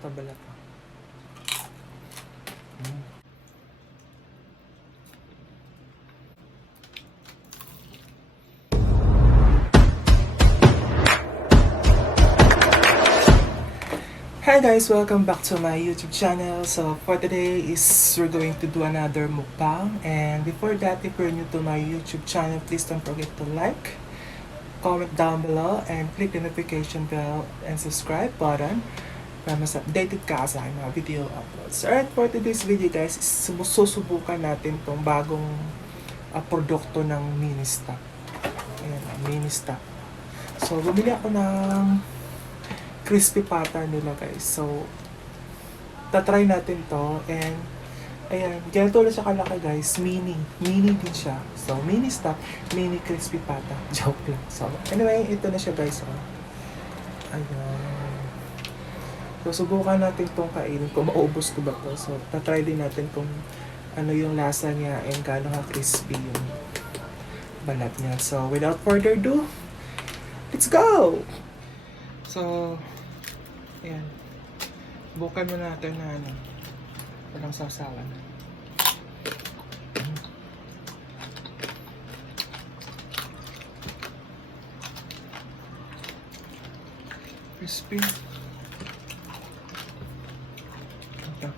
Tabala pa. Hi guys, welcome back to my YouTube channel. So for today is we're going to do another mukbang, and before that, if you're new to my YouTube channel, please don't forget to like, comment down below, and click the notification bell and subscribe button para mas updated ka sa aking mga video uploads. Alright, for today's video guys, susubukan natin tong bagong produkto ng Ministop. Ayan, Ministop. So bumili ako ng crispy pata nila guys. So tatry natin to, and ayan, ganito ulit siya kalaki guys. Mini din siya. So Ministop, mini crispy pata. Joke lang. So anyway, ito na siya guys. Oh. Ayan. So subukan natin tong kainin kung maubos ko ba to. So tatry din natin kung ano yung lasa niya and gaano ka crispy yung balat niya. So without further ado, let's go! So ayan. Bukan mo natin na ano, walang sausawan. Crispy. Ito.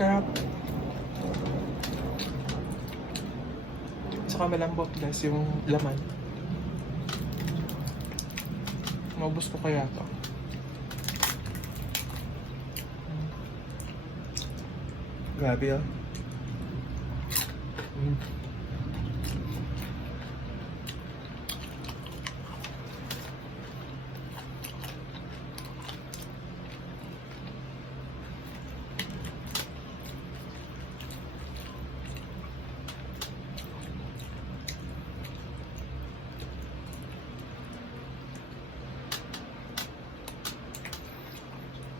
Sarap. Saka malambot guys yung laman. Maubos ko kaya to. Grabe ah.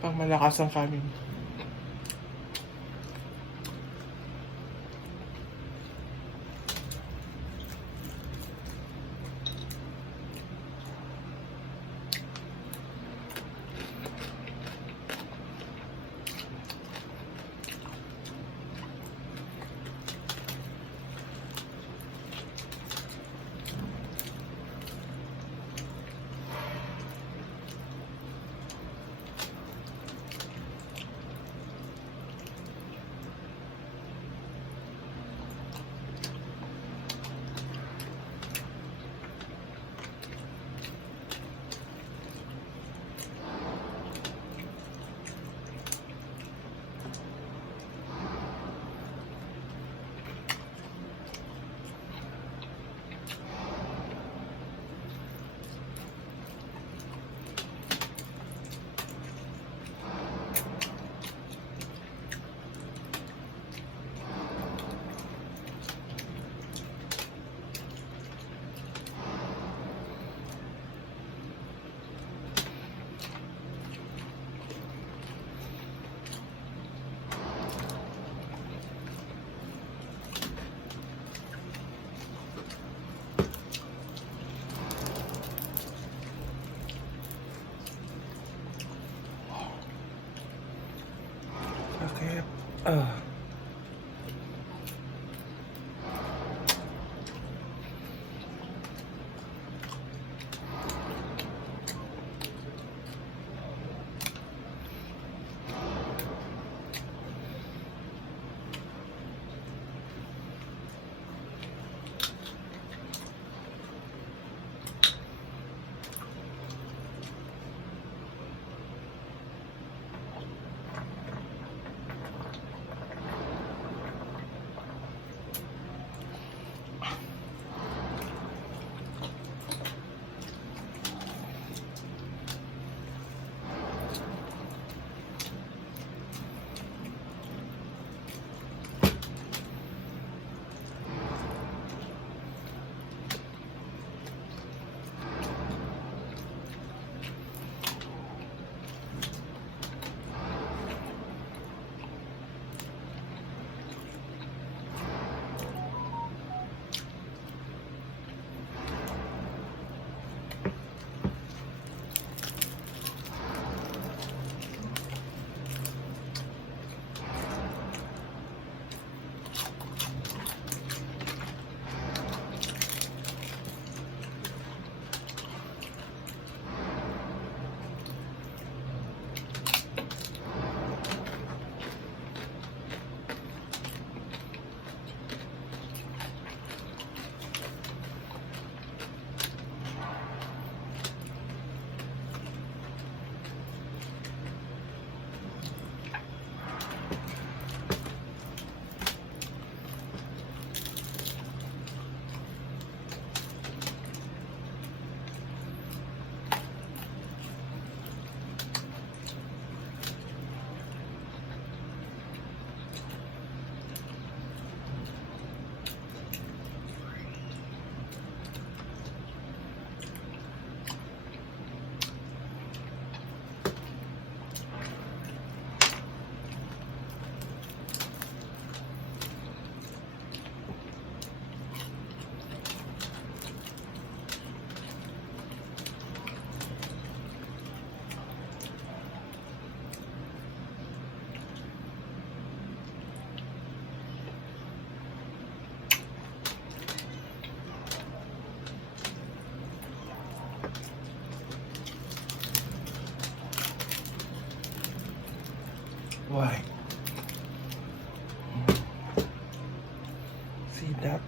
Pang malakas ang kanin. Sakit. Ah. Why? See that?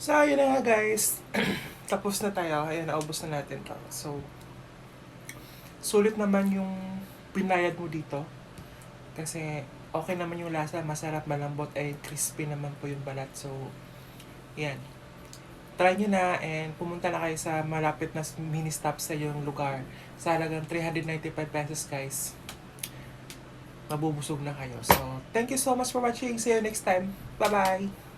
So, yun na nga guys. Tapos na tayo. Ayan, naubos na natin to. So, sulit naman yung pinayad mo dito. Kasi, okay naman yung lasa. Masarap, malambot, ay crispy naman po yung balat. So, yan. Try nyo na and pumunta na kayo sa malapit na mini stop sa yung lugar. Sa halagang 395 pesos guys. Mabubusog na kayo. So, thank you so much for watching. See you next time. Bye-bye!